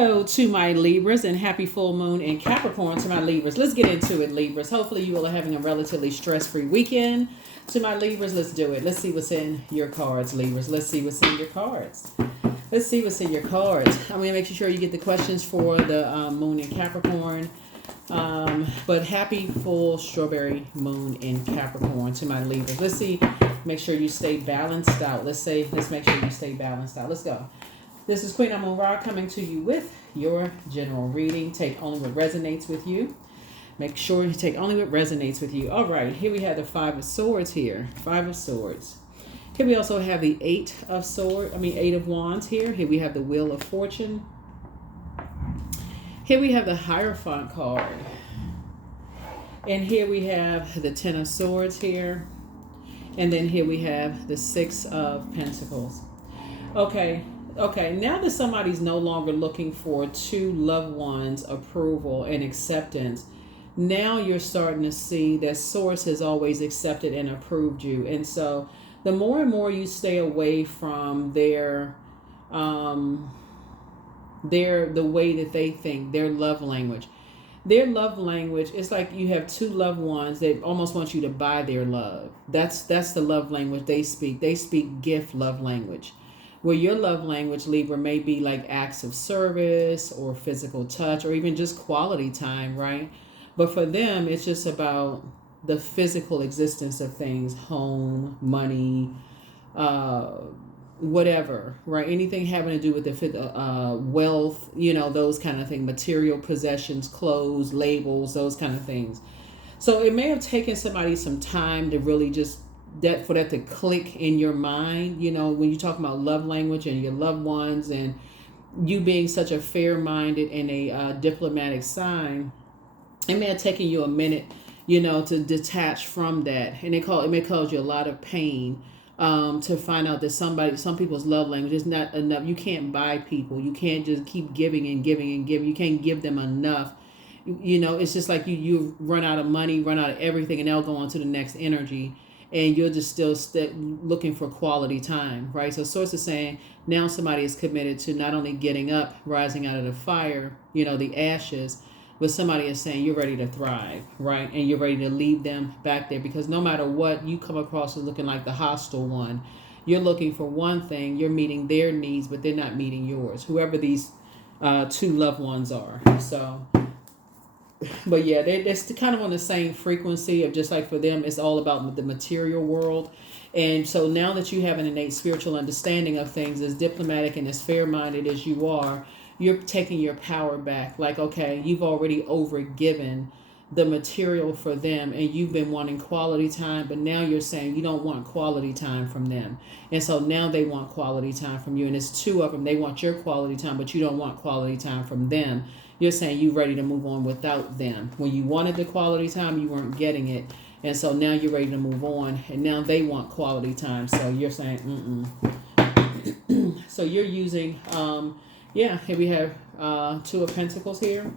Hello to my Libras and happy full moon in Capricorn to my Libras. Let's get into it, Libras. Hopefully you all are having a relatively stress-free weekend. To my Libras, let's do it. Let's see what's in your cards, Libras. Let's see what's in your cards. Let's see what's in your cards. I'm going to make sure you get the questions for the moon in Capricorn. But happy full strawberry moon in Capricorn to my Libras. Let's see. Make sure you stay balanced out. Let's make sure you stay balanced out. Let's go. This is Queen Amun Ra coming to you with your general reading. Take only what resonates with you. Make sure you take only what resonates with you. All right, here we have the Five of Swords here. Five of Swords. Here we also have the Eight of Wands here. Here we have the Wheel of Fortune. Here we have the Hierophant card. And here we have the Ten of Swords here. And then here we have the Six of Pentacles. Okay, now that somebody's no longer looking for two loved ones' approval and acceptance, now you're starting to see that Source has always accepted and approved you. And so the more and more you stay away from the way that they think, their love language. Their love language, it's like you have two loved ones that almost want you to buy their love. That's the love language they speak. They speak gift love language. Where your love language, Libra, may be like acts of service or physical touch or even just quality time, right? But for them, it's just about the physical existence of things, home, money, whatever, right? Anything having to do with the wealth, those kind of things, material possessions, clothes, labels, those kind of things. So it may have taken somebody some time to really just for that to click in your mind, when you talk about love language and your loved ones and you being such a fair-minded and a diplomatic sign, it may have taken you a minute, to detach from that. And it may cause you a lot of pain to find out that some people's love language is not enough. You can't buy people. You can't just keep giving and giving and giving. You can't give them enough. It's just like you run out of money, run out of everything, and they'll go on to the next energy. And you're just still looking for quality time, right? So Source is saying now somebody is committed to not only getting up, rising out of the fire, the ashes, but somebody is saying you're ready to thrive, right? And you're ready to leave them back there because no matter what, you come across as looking like the hostile one. You're looking for one thing, you're meeting their needs, but they're not meeting yours, whoever these two loved ones are. So... But yeah, they're kind of on the same frequency of just like for them, it's all about the material world. And so now that you have an innate spiritual understanding of things, as diplomatic and as fair-minded as you are, you're taking your power back. Like, okay, you've already overgiven the material for them and you've been wanting quality time, but now you're saying you don't want quality time from them. And so now they want quality time from you. And it's two of them. They want your quality time, but you don't want quality time from them. You're saying you're ready to move on without them. When you wanted the quality time, you weren't getting it. And so now you're ready to move on. And now they want quality time. So you're saying, So you're using, here we have Two of Pentacles here.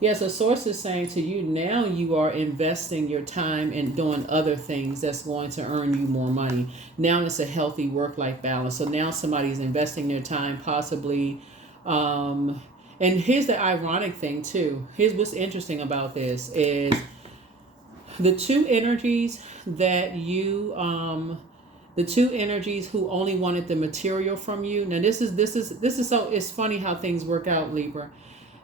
Yeah, so Source is saying to you, now you are investing your time in doing other things that's going to earn you more money. Now it's a healthy work-life balance. So now somebody's investing their time possibly... And here's the ironic thing too. Here's what's interesting about this is the two energies that the two energies who only wanted the material from you. Now this is so, it's funny how things work out, Libra.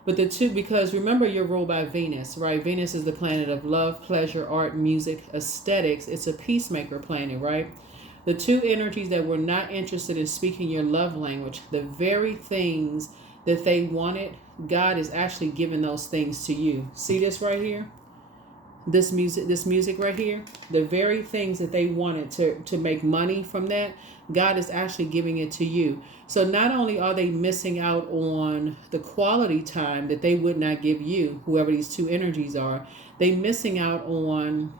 But the two, because remember you're ruled by Venus, right? Venus is the planet of love, pleasure, art, music, aesthetics. It's a peacemaker planet, right? The two energies that were not interested in speaking your love language, the very things that they wanted, God is actually giving those things to you. See this right here? This music right here, the very things that they wanted to make money from that, God is actually giving it to you. So not only are they missing out on the quality time that they would not give you, whoever these two energies are, they missing out on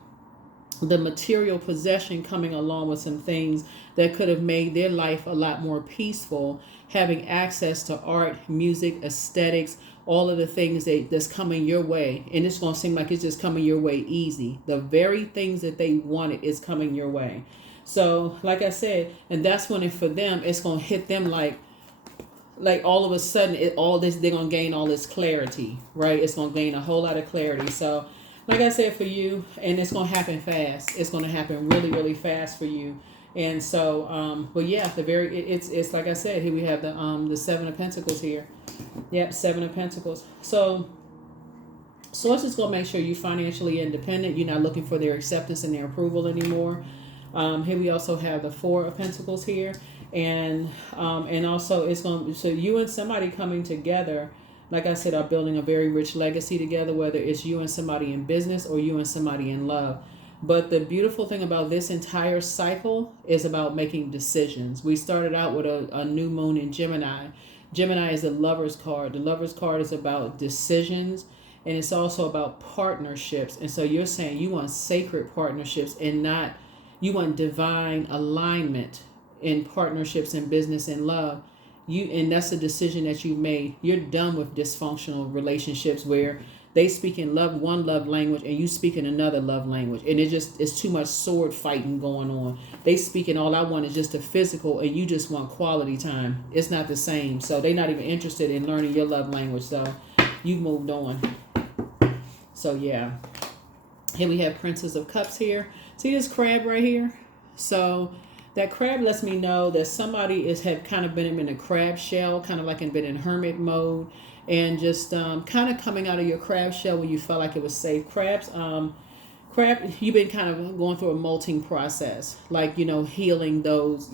the material possession coming along with some things that could have made their life a lot more peaceful, having access to art, music, aesthetics, all of the things that's coming your way. And it's going to seem like it's just coming your way easy. The very things that they wanted is coming your way. So like I said, and that's when for them, it's going to hit them like like all of a sudden they're gonna gain all this clarity, right? It's gonna gain a whole lot of clarity. So like I said, for you, and it's gonna happen fast. It's gonna happen really, really fast for you. And so, but yeah, it's like I said, here we have the Seven of Pentacles here. Yep, Seven of Pentacles. So Source is going to make sure you're financially independent. You're not looking for their acceptance and their approval anymore. Here we also have the Four of Pentacles here, and also it's going to, so you and somebody coming together, like I said, are building a very rich legacy together. Whether it's you and somebody in business or you and somebody in love. But the beautiful thing about this entire cycle is about making decisions. We started out with a new moon in Gemini. Gemini is the Lover's card. The Lover's card is about decisions. And it's also about partnerships. And so you're saying you want sacred partnerships and not, you want divine alignment in partnerships in business and love. And that's a decision that you made. You're done with dysfunctional relationships where they speak in one love language and you speak in another love language. And it's too much sword fighting going on. They speak in all I want is just a physical and you just want quality time. It's not the same. So they're not even interested in learning your love language. So you moved on. So yeah, here we have Princess of Cups here. See this crab right here? So that crab lets me know that somebody had kind of been in a crab shell, kind of like been in hermit mode, and just kind of coming out of your crab shell when you felt like it was safe. Crab, you've been kind of going through a molting process, like, healing those,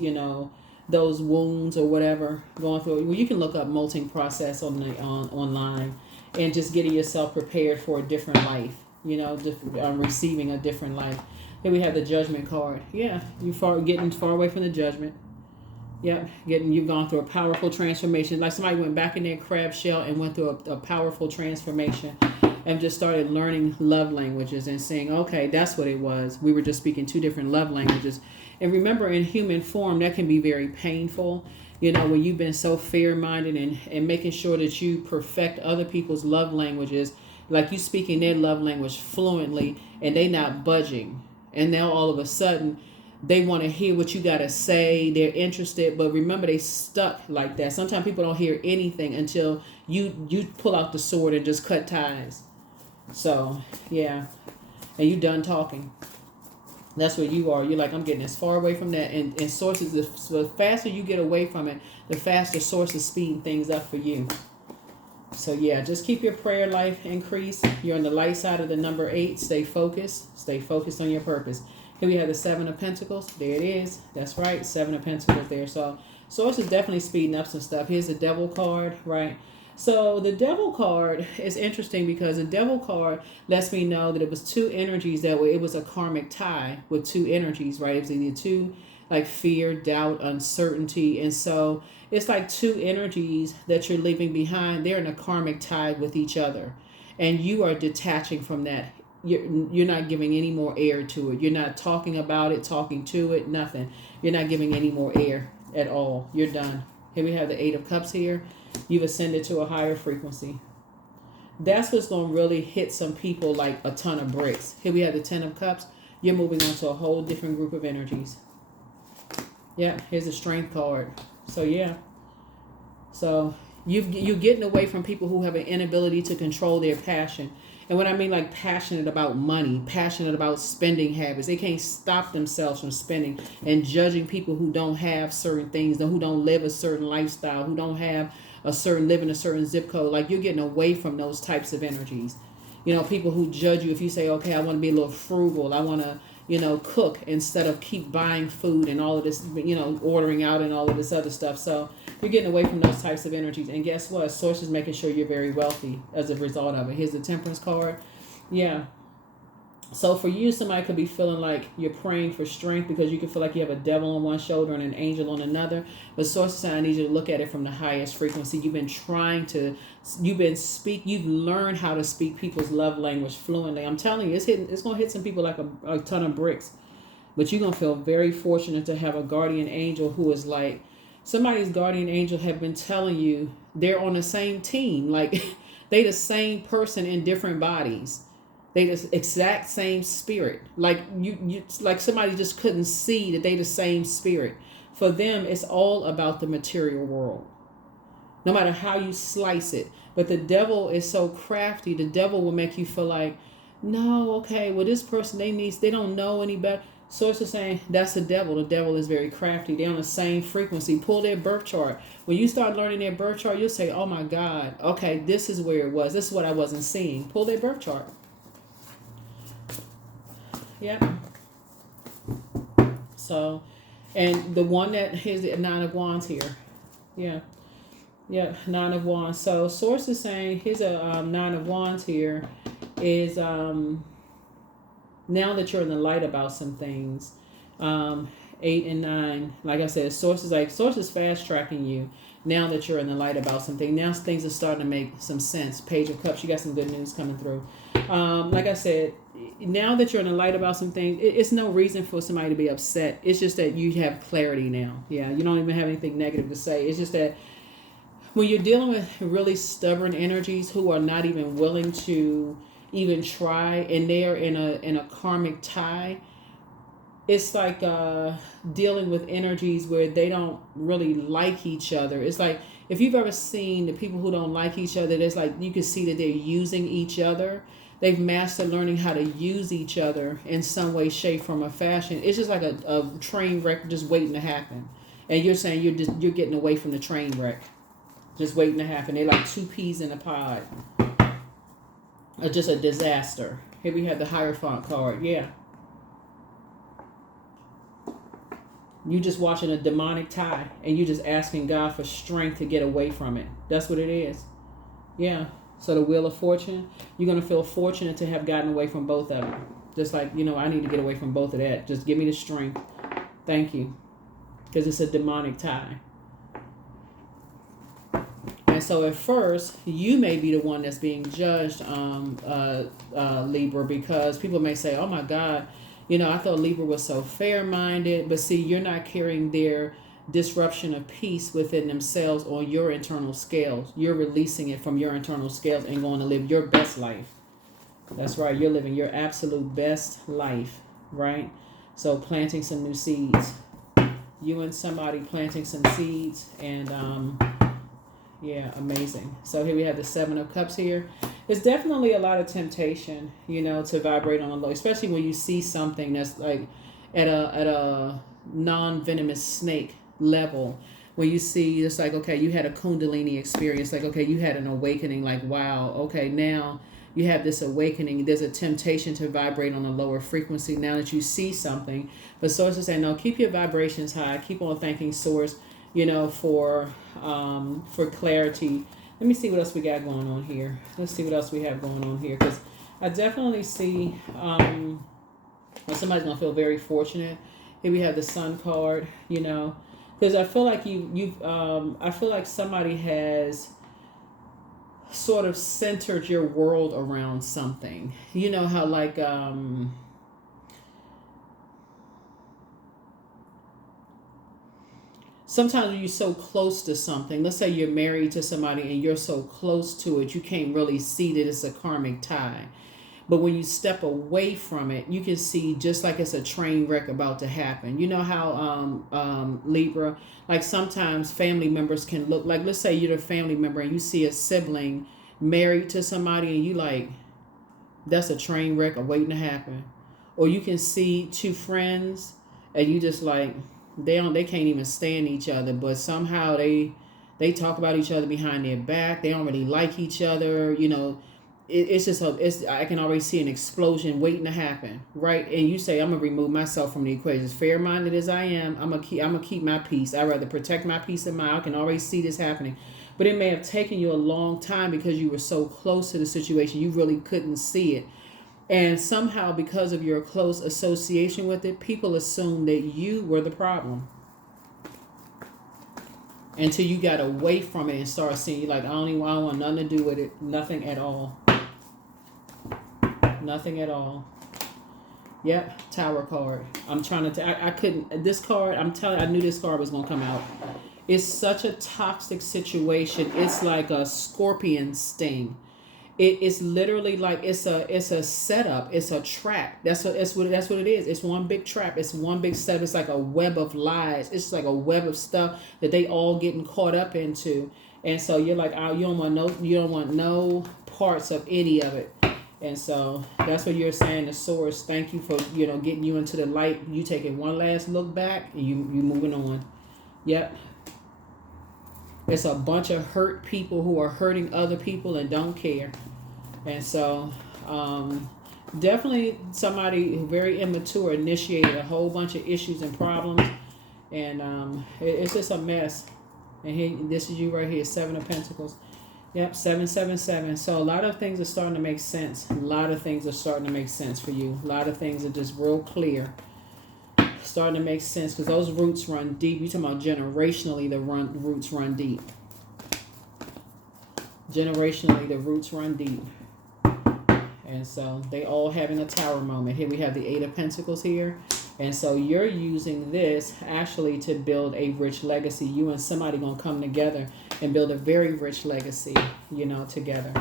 those wounds or whatever, going through. Well, you can look up molting process online. And just getting yourself prepared for a different life, receiving a different life. Here we have the Judgment card. Yeah, getting far away from the judgment. Yep, you've gone through a powerful transformation. Like somebody went back in their crab shell and went through a powerful transformation and just started learning love languages and saying, okay, that's what it was. We were just speaking two different love languages. And remember, in human form, that can be very painful. When you've been so fair-minded and making sure that you perfect other people's love languages, like you speaking their love language fluently and they not budging. And now all of a sudden, they want to hear what you got to say. They're interested. But remember, they stuck like that. Sometimes people don't hear anything until you pull out the sword and just cut ties. So, yeah. And you done talking. That's where you are. You're like, I'm getting as far away from that. And sources, the faster you get away from it, the faster source is speeding things up for you. So yeah, just keep your prayer life increased. You're on the light side of the number 8. Stay focused. Stay focused on your purpose. Here we have the 7 of Pentacles. There it is. That's right. 7 of Pentacles there. So source is definitely speeding up some stuff. Here's the Devil card, right? So the Devil card is interesting because the Devil card lets me know that it was two energies it was a karmic tie with two energies, right? It was either two, like fear, doubt, uncertainty. And so it's like two energies that you're leaving behind. They're in a karmic tie with each other. And you are detaching from that. You're not giving any more air to it. You're not talking about it, talking to it, nothing. You're not giving any more air at all. You're done. Here we have the 8 of Cups here. You've ascended to a higher frequency. That's what's going to really hit some people like a ton of bricks. Here we have the 10 of Cups. You're moving on to a whole different group of energies. Yeah, here's the Strength card. So yeah. So you're getting away from people who have an inability to control their passion. And when I mean like passionate about money, passionate about spending habits, they can't stop themselves from spending, and judging people who don't have certain things, who don't live a certain lifestyle, who don't have live in a certain zip code. Like, you're getting away from those types of energies. People who judge you if you say, okay, I want to be a little frugal. I want to, cook instead of keep buying food and all of this, ordering out and all of this other stuff. So you're getting away from those types of energies. And guess what? Source is making sure you're very wealthy as a result of it. Here's the Temperance card. Yeah. So for you, somebody could be feeling like you're praying for strength because you can feel like you have a devil on one shoulder and an angel on another. But Source is saying, I need you to look at it from the highest frequency. You've learned how to speak people's love language fluently. I'm telling you, it's going to hit some people like a ton of bricks. But you're going to feel very fortunate to have a guardian angel who is like, somebody's guardian angel have been telling you they're on the same team. Like, they the same person in different bodies. They the exact same spirit. Like you like somebody just couldn't see that they the same spirit. For them, it's all about the material world. no matter how you slice it. But the devil is so crafty. The devil will make you feel like, no, okay, well, this person, they don't know any better. Source is saying that's the devil. The devil is very crafty. They're on the same frequency. Pull their birth chart. When you start learning their birth chart, you'll say, oh my God, okay, this is where it was. This is what I wasn't seeing. Pull their birth chart. Yep. So, and the one that, here's the Nine of Wands here. Yeah. Yeah, Nine of Wands. So source is saying, here's a Nine of Wands here, is now that you're in the light about some things, 8 and 9, like I said, source is fast tracking you now that you're in the light about something. Now things are starting to make some sense. Page of Cups, you got some good news coming through. Like I said, now that you're in the light about some things, it's no reason for somebody to be upset. It's just that you have clarity now. Yeah, you don't even have anything negative to say. It's just that when you're dealing with really stubborn energies who are not even willing to even try, and they're in a karmic tie, it's like dealing with energies where they don't really like each other. It's like, if you've ever seen the people who don't like each other, there's like, you can see that they're using each other. They've mastered learning how to use each other in some way, shape, form, or fashion. It's just like a train wreck just waiting to happen. And you're saying you're getting away from the train wreck, just waiting to happen. They're like two peas in a pod. Or just a disaster. Here we have the Hierophant card. Yeah. You just watching a demonic tie, and you just asking God for strength to get away from it. That's what it is. Yeah. So the Wheel of Fortune, you're going to feel fortunate to have gotten away from both of them. Just like, I need to get away from both of that. Just give me the strength. Thank you. Because it's a demonic tie. And so at first, you may be the one that's being judged, Libra, because people may say, oh my God, I thought Libra was so fair-minded. But see, you're not carrying their disruption of peace within themselves on your internal scales. You're releasing it from your internal scales and going to live your best life. That's right. You're living your absolute best life, right? So planting some new seeds. You and somebody planting some seeds, and yeah, amazing. So here we have the Seven of Cups here. There's definitely a lot of temptation, to vibrate on a low, especially when you see something that's like at a non-venomous snake level, where you see it's like, okay, you had a Kundalini experience, like, okay, you had an awakening, like, wow, okay, now you have this awakening. There's a temptation to vibrate on a lower frequency now that you see something. But Source is saying, no, keep your vibrations high. Keep on thanking Source, for clarity. Let me see what else we got going on here. Let's see what else we have going on here, because I definitely see somebody's gonna feel very fortunate. Here we have the Sun card, because I feel like I feel like somebody has sort of centered your world around something. You know how like sometimes when you're so close to something, let's say you're married to somebody and you're so close to it, you can't really see that it's a karmic tie. But when you step away from it, you can see just like it's a train wreck about to happen. You know how Libra, like sometimes family members can look like, let's say you're a family member and you see a sibling married to somebody and you like, that's a train wreck waiting to happen. Or you can see two friends and you just like, they can't even stand each other, but somehow they talk about each other behind their back. They don't really like each other, It's just I can already see an explosion waiting to happen, right? And you say, I'm gonna remove myself from the equation. As fair-minded as I am, I'm gonna keep my peace. I'd rather protect my peace of mind. I can already see this happening, but it may have taken you a long time because you were so close to the situation, you really couldn't see it. And somehow, because of your close association with it, people assume that you were the problem until you got away from it and started seeing, like, I don't want nothing to do with it, nothing at all. Nothing at all. Yep, Tower card. I'm trying to, I couldn't, this card, I'm telling you, I knew this card was going to come out. It's such a toxic situation. It's like a scorpion sting. It's literally like, it's a setup. It's a trap. That's what it is. It's one big trap. It's one big setup. It's like a web of lies. It's like a web of stuff that they all getting caught up into. And so you're like, oh, you don't want no parts of any of it. And so that's what you're saying to Source. Thank you for, getting you into the light. You taking one last look back and you moving on. Yep. It's a bunch of hurt people who are hurting other people and don't care. And so definitely somebody very immature initiated a whole bunch of issues and problems. And it's just a mess. And here, this is you right here, 7 of Pentacles. Yep, 777. So a lot of things are starting to make sense. A lot of things are starting to make sense for you. A lot of things are just real clear. Starting to make sense because those roots run deep. You're talking about generationally, the roots run deep. Generationally, the roots run deep. And so they all having a tower moment. Here we have the 8 of Pentacles here. And so you're using this actually to build a rich legacy. You and somebody going to come together and build a very rich legacy, together.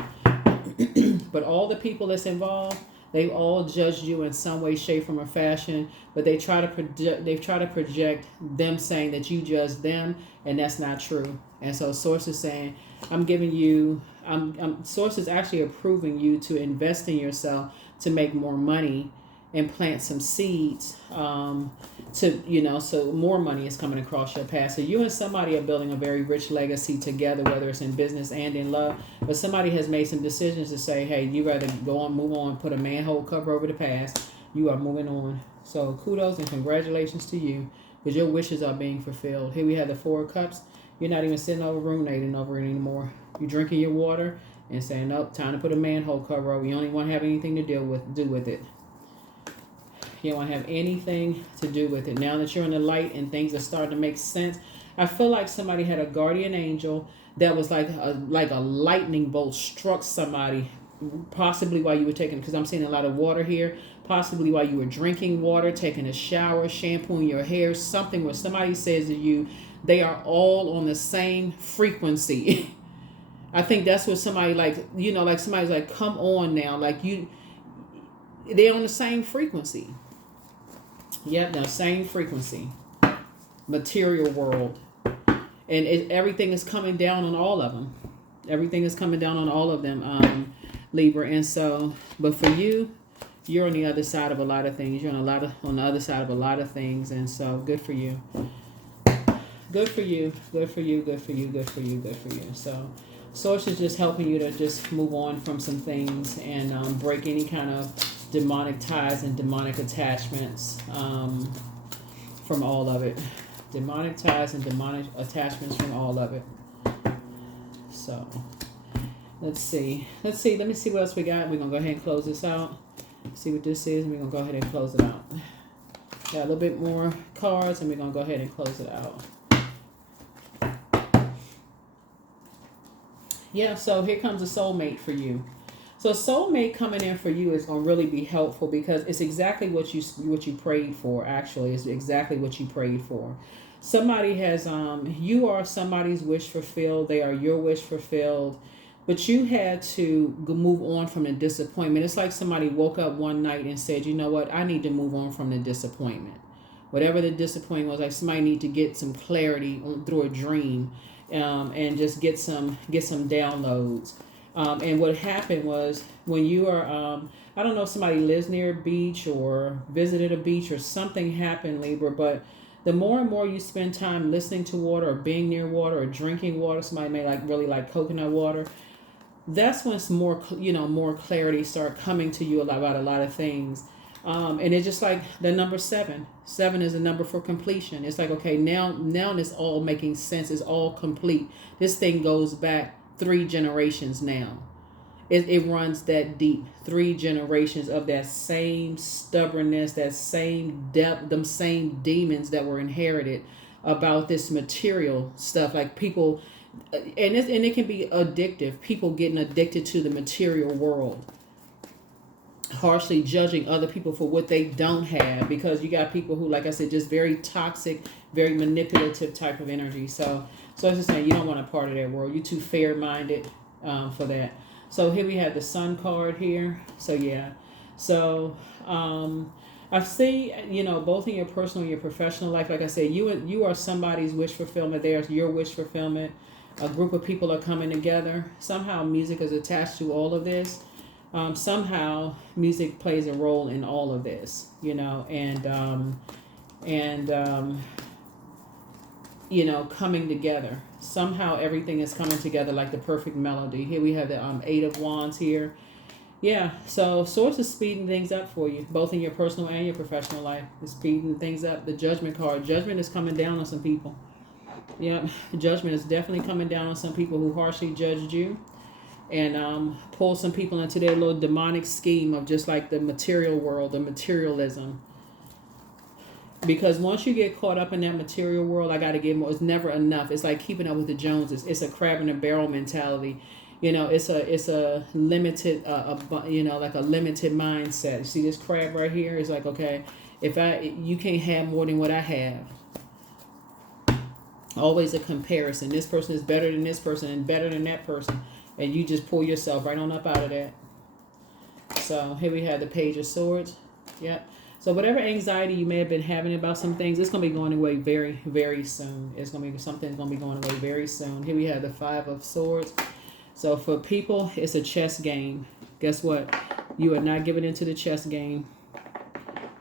But all the people that's involved, they've all judged you in some way, shape, form, or fashion. But they try to project them saying that you judge them, and that's not true. And so Source is saying, Source is actually approving you to invest in yourself to make more money and plant some seeds so more money is coming across your path. So you and somebody are building a very rich legacy together, whether it's in business and in love. But somebody has made some decisions to say, hey, you rather go on, move on, put a manhole cover over the past. You are moving on. So kudos and congratulations to you because your wishes are being fulfilled. Here we have the 4 of Cups. You're not even sitting over ruminating over it anymore. You're drinking your water and saying, nope, time to put a manhole cover over. You only want to have anything to do with it. You don't want to have anything to do with it. Now that you're in the light and things are starting to make sense, I feel like somebody had a guardian angel that was like a lightning bolt struck somebody, possibly while you were taking, because I'm seeing a lot of water here, possibly while you were drinking water, taking a shower, shampooing your hair, something where somebody says to you, they are all on the same frequency. I think that's what somebody like somebody's like, come on now, they're on the same frequency. Yep, the same frequency. Material world. And everything is coming down on all of them. Everything is coming down on all of them, Libra. And so, but for you, you're on the other side of a lot of things. You're on the other side of a lot of things. And so, good for you. Good for you. Good for you. Good for you. Good for you. Good for you. So, Source is just helping you to just move on from some things and break any kind of demonic ties and demonic attachments from all of it. Demonic ties and demonic attachments from all of it. So, let's see. Let me see what else we got. We're going to go ahead and close this out. See what this is. We're going to go ahead and close it out. Got a little bit more cards and we're going to go ahead and close it out. Yeah, so here comes a soulmate for you. So a soulmate coming in for you is going to really be helpful because it's exactly what you prayed for, actually. It's exactly what you prayed for. Somebody has, you are somebody's wish fulfilled. They are your wish fulfilled. But you had to move on from the disappointment. It's like somebody woke up one night and said, you know what, I need to move on from the disappointment. Whatever the disappointment was, like somebody need to get some clarity through a dream. And just get some downloads. And what happened was when you are, I don't know if somebody lives near a beach or visited a beach or something happened, Libra, but the more and more you spend time listening to water or being near water or drinking water, somebody may really like coconut water, that's when more clarity start coming to you about a lot of things. And it's just like the number 7. 7 is a number for completion. It's like, okay, now it's all making sense. It's all complete. This thing goes back 3 generations now. It runs that deep. 3 generations of that same stubbornness, that same depth, them same demons that were inherited about this material stuff. Like people, and it can be addictive. People getting addicted to the material world. Harshly judging other people for what they don't have because you got people who, like I said, just very toxic, very manipulative type of energy. So it's just saying you don't want a part of that world. You're too fair-minded for that. So here we have the Sun card here. So yeah. So I see, both in your personal and your professional life, like I said, you are somebody's wish fulfillment. There's your wish fulfillment. A group of people are coming together. Somehow music is attached to all of this. Somehow music plays a role in all of this, you know, and you know, coming together. Somehow everything is coming together like the perfect melody. Here we have the Eight of Wands here. Yeah, so Source is speeding things up for you, both in your personal and your professional life. It's speeding things up. The Judgment card. Judgment is coming down on some people. Yeah, Judgment is definitely coming down on some people who harshly judged you and pull some people into their little demonic scheme of just like the material world, the materialism. Because once you get caught up in that material world, I got to get more. It's never enough. It's like keeping up with the Joneses. It's a crab in a barrel mentality. You know, it's a limited, you know, like a limited mindset. You see this crab right here? It's like, okay, you can't have more than what I have. Always a comparison. This person is better than this person and better than that person. And you just pull yourself right on up out of that. So here we have the Page of Swords. Yep. So whatever anxiety you may have been having about some things, it's going to be going away very, very soon. It's going to be something's going to be going away very soon. Here we have the Five of Swords. So for people, it's a chess game. Guess what? You are not giving into the chess game.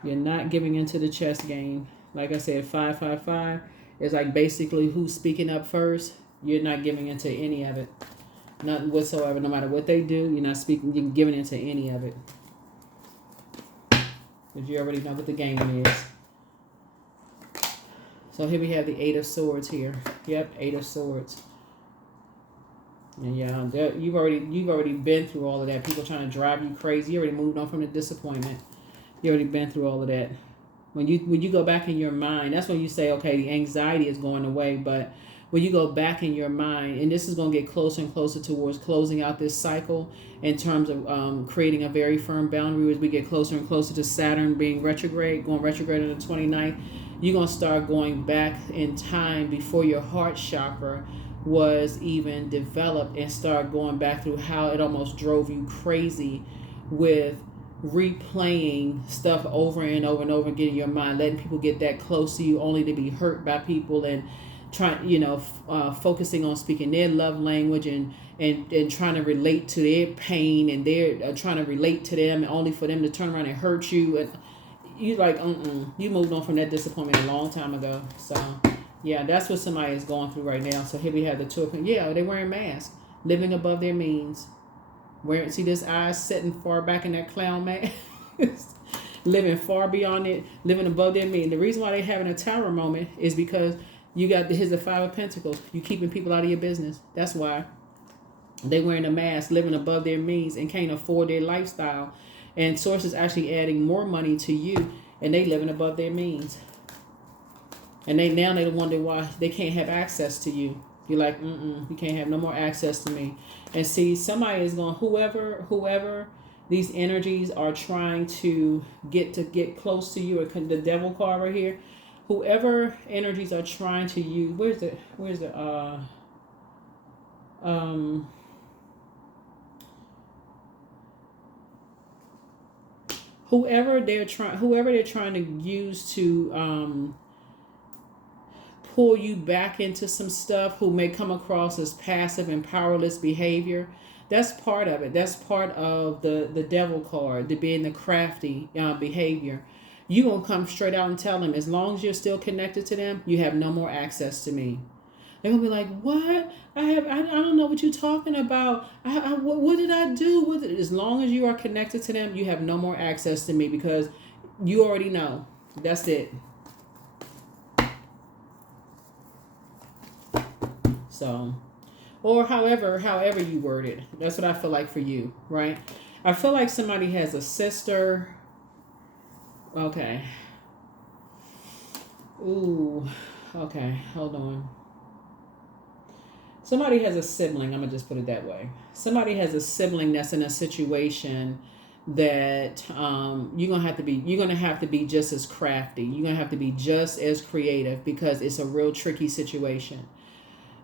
You're not giving into the chess game. Like I said, 555 is like basically who's speaking up first. You're not giving into any of it. Nothing whatsoever. No matter what they do, you're not speaking. You're giving into any of it. Because you already know what the game is. So here we have the Eight of Swords here. Yep, Eight of Swords. And yeah, you've already been through all of that. People trying to drive you crazy. You already moved on from the disappointment. You already been through all of that. When you go back in your mind, that's when you say, okay, the anxiety is going away. But when you go back in your mind, and this is going to get closer and closer towards closing out this cycle in terms of creating a very firm boundary as we get closer and closer to Saturn being retrograde, going retrograde on the 29th, you're going to start going back in time before your heart chakra was even developed and start going back through how it almost drove you crazy with replaying stuff over and over and over again in your mind, letting people get that close to you only to be hurt by people and trying, you know, focusing on speaking their love language and trying to relate to their pain and they're trying to relate to them and only for them to turn around and hurt you. And you like, you moved on from that disappointment a long time ago. So yeah, that's what somebody is going through right now. So here we have the Two of Pentacles. Yeah, they're wearing masks, living above their means. See this eyes sitting far back in that clown mask, living far beyond it, living above their means. The reason why they're having a tower moment is because you got here's the Five of Pentacles. You keeping people out of your business. That's why they wearing a mask, living above their means, and can't afford their lifestyle. And Source is actually adding more money to you, and they living above their means. And they wonder why they can't have access to you. You're like, you can't have no more access to me. And see, somebody is going, whoever these energies are trying to get close to you, or the Devil card right here, whoever energies are trying to use, whoever they're trying to use to pull you back into some stuff, who may come across as passive and powerless behavior. That's part of it. That's part of the Devil card, the being the crafty behavior. You gonna come straight out and tell them, as long as you're still connected to them, you have no more access to me. They're gonna be like, what? I don't know what you're talking about. What did I do? As long as you are connected to them, you have no more access to me, because you already know. That's it. So, or however you word it, that's what I feel like for you, right? I feel like somebody has a sister. Okay. Ooh. Okay. Hold on. Somebody has a sibling. I'm gonna just put it that way. Somebody has a sibling that's in a situation that you're gonna have to be just as crafty. You're gonna have to be just as creative, because it's a real tricky situation.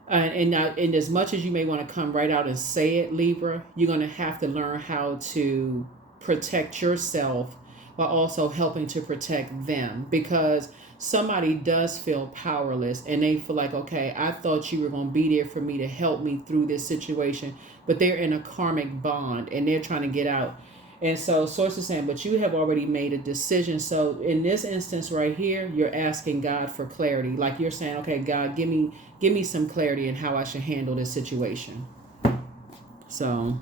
And as much as you may want to come right out and say it, Libra, you're going to have to learn how to protect yourself while also helping to protect them. Because somebody does feel powerless, and they feel like, okay, I thought you were going to be there for me to help me through this situation, but they're in a karmic bond and they're trying to get out. And so source is saying, but you have already made a decision. So in this instance right here, you're asking God for clarity. Like you're saying, okay, God, give me some clarity in how I should handle this situation. So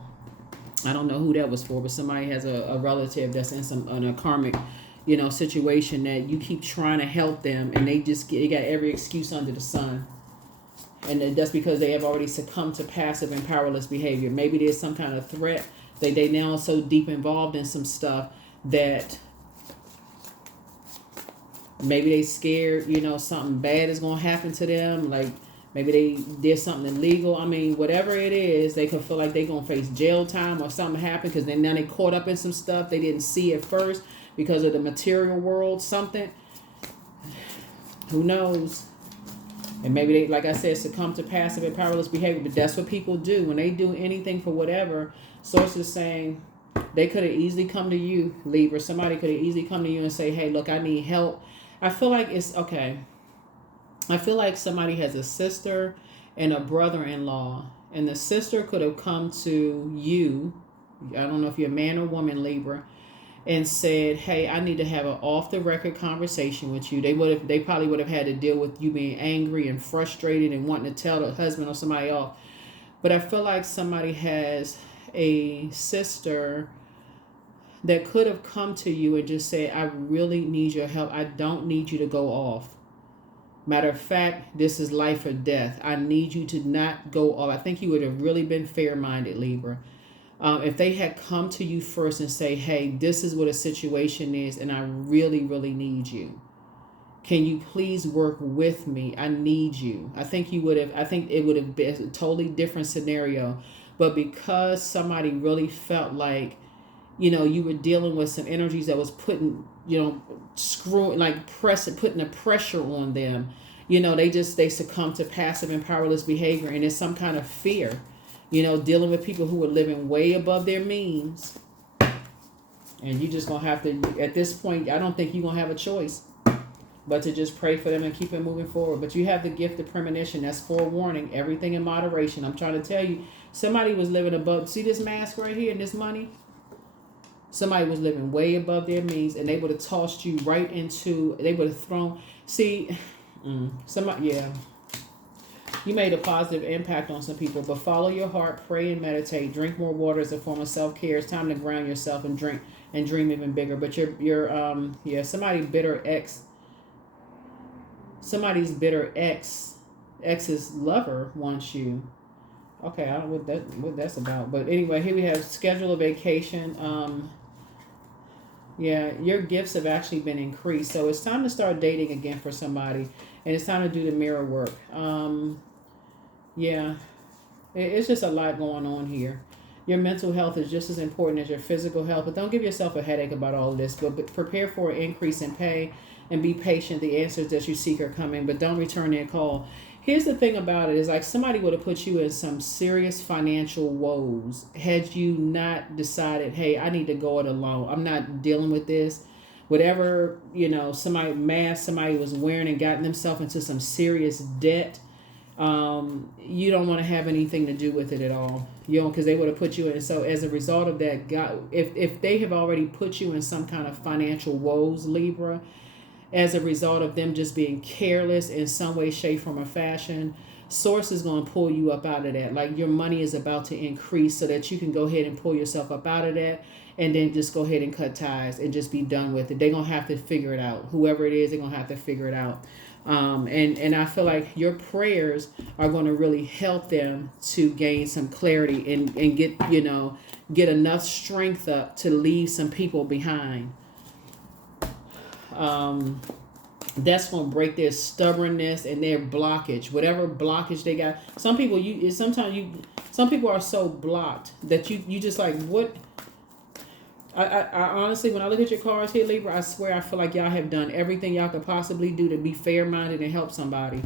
I don't know who that was for, but somebody has a relative that's in a karmic, situation that you keep trying to help them, and they got every excuse under the sun. And that's because they have already succumbed to passive and powerless behavior. Maybe there's some kind of threat. They now so deep involved in some stuff that maybe they scared, something bad is going to happen to them. Like maybe they did something illegal. I mean, whatever it is, they could feel like they're going to face jail time or something happened because now they caught up in some stuff they didn't see at first because of the material world, something. Who knows? And maybe they, like I said, succumb to passive and powerless behavior. But that's what people do. When they do anything for whatever, source is saying they could have easily come to you, Libra. Somebody could have easily come to you and say, hey, look, I need help. I feel like it's okay. I feel like somebody has a sister and a brother-in-law. And the sister could have come to you. I don't know if you're a man or woman, Libra. And said, hey, I need to have an off-the-record conversation with you. They probably would have had to deal with you being angry and frustrated and wanting to tell the husband or somebody off. But I feel like somebody has a sister that could have come to you and just said, I really need your help. I don't need you to go off. Matter of fact, this is life or death. I need you to not go off. I think you would have really been fair-minded, Libra. If they had come to you first and say, hey, this is what a situation is and I really, really need you. Can you please work with me? I need you. I think it would have been a totally different scenario. But because somebody really felt like, you were dealing with some energies that was putting, putting the pressure on them, they succumb to passive and powerless behavior, and it's some kind of fear. Dealing with people who are living way above their means. And you just going to have to, at this point, I don't think you're going to have a choice but to just pray for them and keep it moving forward. But you have the gift of premonition. That's forewarning. Everything in moderation. I'm trying to tell you, somebody was living above, see this mask right here and this money? Somebody was living way above their means, and they would have tossed you right into, they would have thrown, somebody, yeah. You made a positive impact on some people, but follow your heart, pray and meditate, drink more water as a form of self-care. It's time to ground yourself and drink and dream even bigger. But somebody's bitter ex's lover wants you. Okay, I don't know what that's about. But anyway, here we have schedule a vacation. Your gifts have actually been increased. So it's time to start dating again for somebody. And it's time to do the mirror work. It's just a lot going on here. Your mental health is just as important as your physical health. But don't give yourself a headache about all of this. But prepare for an increase in pay and be patient. The answers that you seek are coming. But don't return their call. Here's the thing about it is like somebody would have put you in some serious financial woes had you not decided, hey, I need to go it alone. I'm not dealing with this. Whatever, somebody was wearing and gotten themselves into some serious debt. You don't want to have anything to do with it at all, because they would have put you in. So as a result of that, God, if they have already put you in some kind of financial woes, Libra, as a result of them just being careless in some way, shape, form, or fashion, Source is going to pull you up out of that. Like your money is about to increase so that you can go ahead and pull yourself up out of that and then just go ahead and cut ties and just be done with it. They're going to have to figure it out. Whoever it is, they're going to have to figure it out. And I feel like your prayers are going to really help them to gain some clarity and get enough strength up to leave some people behind. That's going to break their stubbornness and their blockage, whatever blockage they got. Some people are so blocked that you just like, what? I honestly, when I look at your cards here, Libra, I swear I feel like y'all have done everything y'all could possibly do to be fair-minded and help somebody.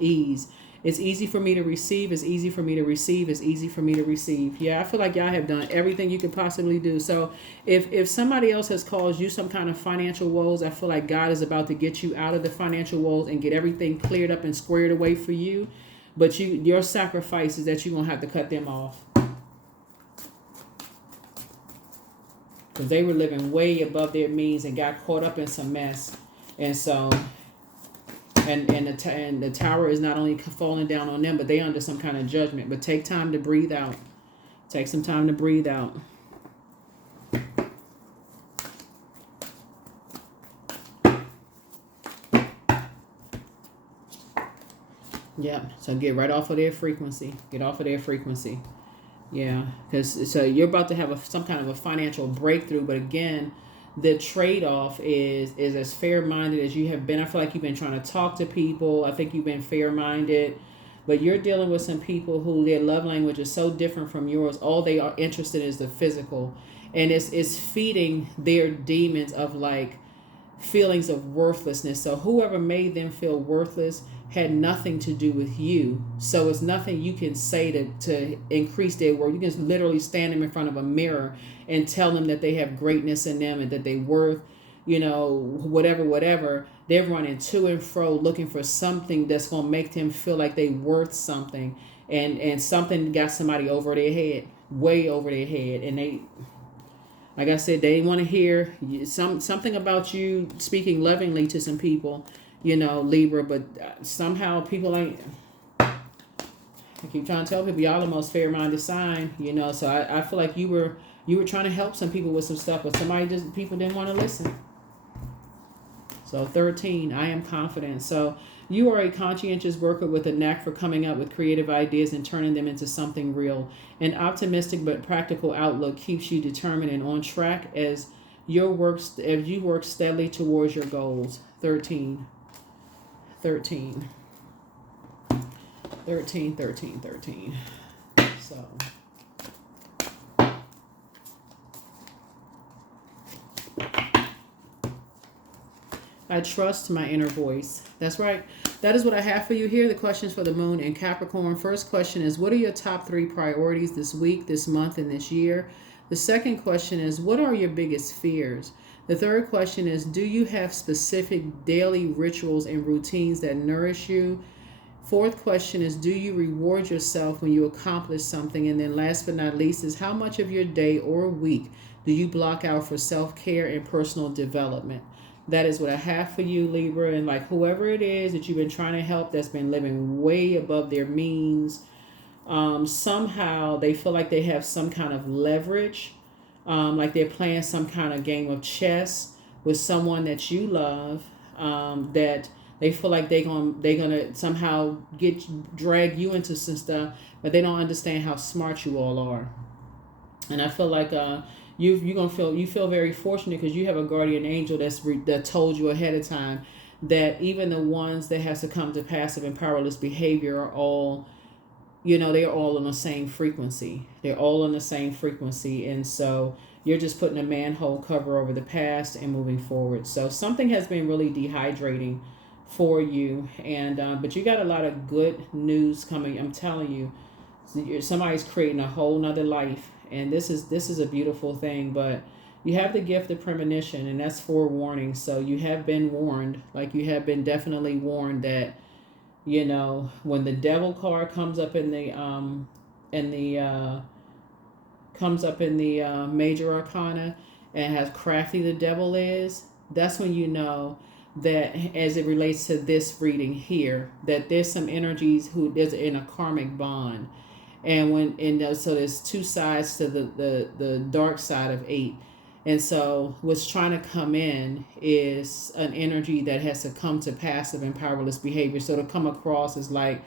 Ease. It's easy for me to receive. It's easy for me to receive. It's easy for me to receive. Yeah, I feel like y'all have done everything you could possibly do. So if somebody else has caused you some kind of financial woes, I feel like God is about to get you out of the financial woes and get everything cleared up and squared away for you. But your sacrifice is that you're going to have to cut them off. Because they were living way above their means and got caught up in some mess. And so... And the tower is not only falling down on them, but they under some kind of judgment. But take time to breathe out. Take some time to breathe out. Yeah. So get right off of their frequency. Get off of their frequency. Yeah. Because so you're about to have some kind of a financial breakthrough. But again, the trade-off is as fair-minded as you have been. I feel like you've been trying to talk to people. I think you've been fair-minded. But you're dealing with some people who their love language is so different from yours. All they are interested in is the physical. And it's feeding their demons of like feelings of worthlessness. So whoever made them feel worthless had nothing to do with you. So it's nothing you can say to increase their worth. You can literally stand them in front of a mirror and tell them that they have greatness in them and that they worth, whatever. They're running to and fro looking for something that's going to make them feel like they worth something. And something got somebody over their head, way over their head. And they, like I said, they want to hear something about you speaking lovingly to some people, Libra, but somehow people ain't. I keep trying to tell people y'all the most fair-minded sign, so I feel like you were trying to help some people with some stuff, but people didn't want to listen. So 13, I am confident. So you are a conscientious worker with a knack for coming up with creative ideas and turning them into something real. An optimistic but practical outlook keeps you determined and on track as you work steadily towards your goals. 13. So I trust my inner voice. That's right. That is what I have for you here. The questions for the moon and Capricorn. First question is, what are your top 3 priorities this week, this month, and this year? The second question is, what are your biggest fears? The third question is, do you have specific daily rituals and routines that nourish you? Fourth question is, do you reward yourself when you accomplish something? And then last but not least is, how much of your day or week do you block out for self-care and personal development? That is what I have for you, Libra. And like whoever it is that you've been trying to help that's been living way above their means, somehow they feel like they have some kind of leverage, like they're playing some kind of game of chess with someone that you love, that they feel like they're gonna somehow drag you into some stuff, but they don't understand how smart you all are. And I feel like you feel very fortunate because you have a guardian angel that told you ahead of time that even the ones that have succumbed to passive and powerless behavior are all, they're all on the same frequency. They're all on the same frequency. And so you're just putting a manhole cover over the past and moving forward. So something has been really dehydrating for you. And but you got a lot of good news coming. I'm telling you, somebody's creating a whole nother life. And this is a beautiful thing. But you have the gift of premonition, and that's forewarning. So you have been warned. Like you have been definitely warned that, when the devil card comes up in the major arcana and has crafty the devil is, that's when you know that as it relates to this reading here, that there's some energies there's in a karmic bond. And so there's 2 sides to the dark side of 8. And so what's trying to come in is an energy that has to come to passive and powerless behavior. So to come across as like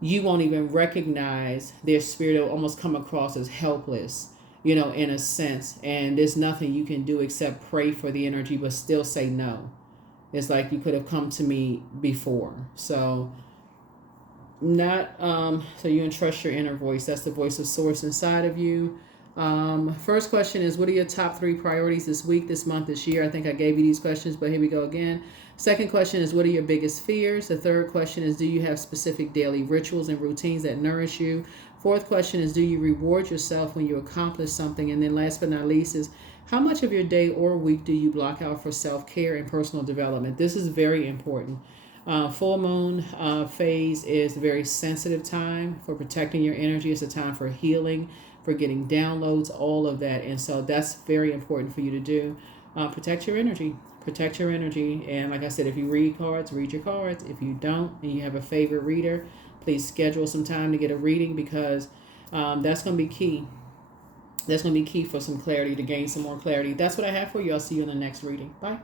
you won't even recognize their spirit. It'll almost come across as helpless, in a sense. And there's nothing you can do except pray for the energy, but still say no. It's like you could have come to me before. So so you entrust your inner voice. That's the voice of source inside of you. First question is, what are your top 3 priorities this week, this month, this year? I think I gave you these questions, but here we go again. Second question is, what are your biggest fears? The third question is, do you have specific daily rituals and routines that nourish you? Fourth question is, do you reward yourself when you accomplish something? And then last but not least is, how much of your day or week do you block out for self-care and personal development? This is very important. Full moon phase is a very sensitive time for protecting your energy. It's a time for healing, for getting downloads, all of that. And so that's very important for you to do. Protect your energy. Protect your energy. And like I said, if you read cards, read your cards. If you don't and you have a favorite reader, please schedule some time to get a reading, because that's going to be key. That's going to be key for some clarity, to gain some more clarity. That's what I have for you. I'll see you in the next reading. Bye.